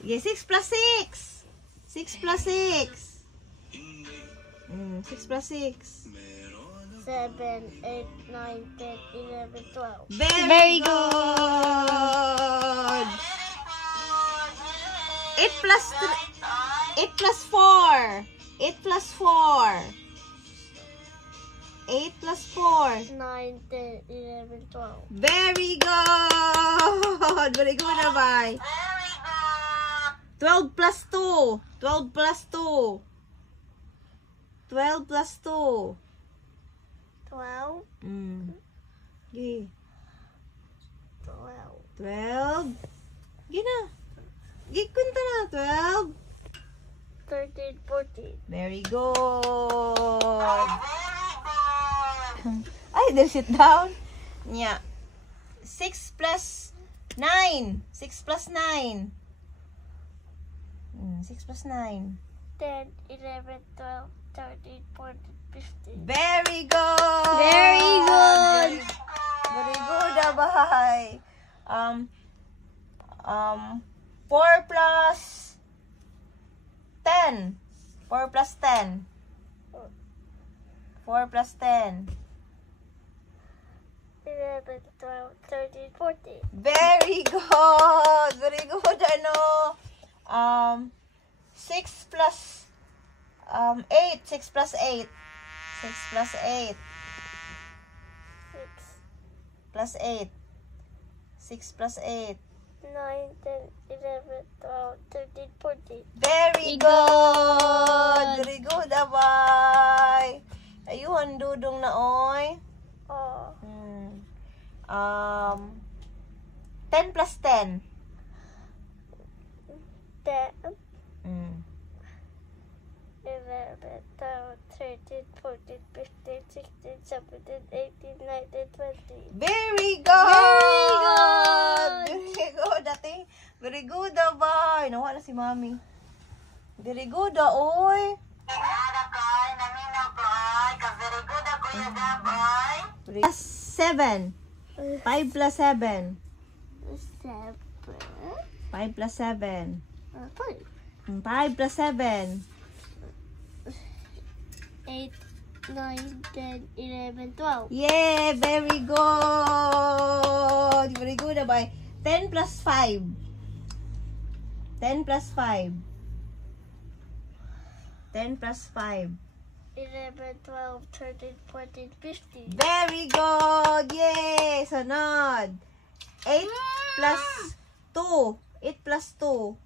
Okay, 6 plus 6. 6 plus 6. 6 plus 6. 7, 8, 9, 10, 11, 12. Very good. 8 plus 8 plus 4. 8 plus 4. 8 plus 4. 9, 10, 11, 12. Very good. Very good, Abay. 12 plus 2. 12 plus 2. 12 plus 2. 12. Okay. 12. 12. Gina. Gikunta na. 12. 13, 14. Very good. Ay, then sit down. Yeah. 6 plus 9. 6 plus 9. 6 plus 9. 10, 11, 12, 13, 14, 15. Very good. Very good. Very good, Abay. 4 plus 10. 4 plus 10. 4 plus 10. 11, 12, 13, 14. Very good. Very good, ano. 6 plus 8. 6 plus 8. 6 plus 8. 6, Plus 8. 6 plus 8. 9, 10, 11, 12, 13, 14. Very good. Very good, Abay. Ayun, dudong na, oy. Oh. 10 plus 10. 10, Mm. 11, 12, 13, 14, 15, 16, 17, 18, 19, 20. Very good. Very good. Very good, dating. Very good, Abay. Nawa na si Mami. Very good, oy. 7. 5 plus 7. 7, 5 plus 7. 5, 5 plus 7. 8, 9, 10, 11, 12. Yeah, very good. Very good, Abay. 10 plus 5. 10 plus 5. 10 plus 5. 11, 12, 13, 14, 15. Very good. Yay! Sunod. 8 plus 2. 8 plus 2.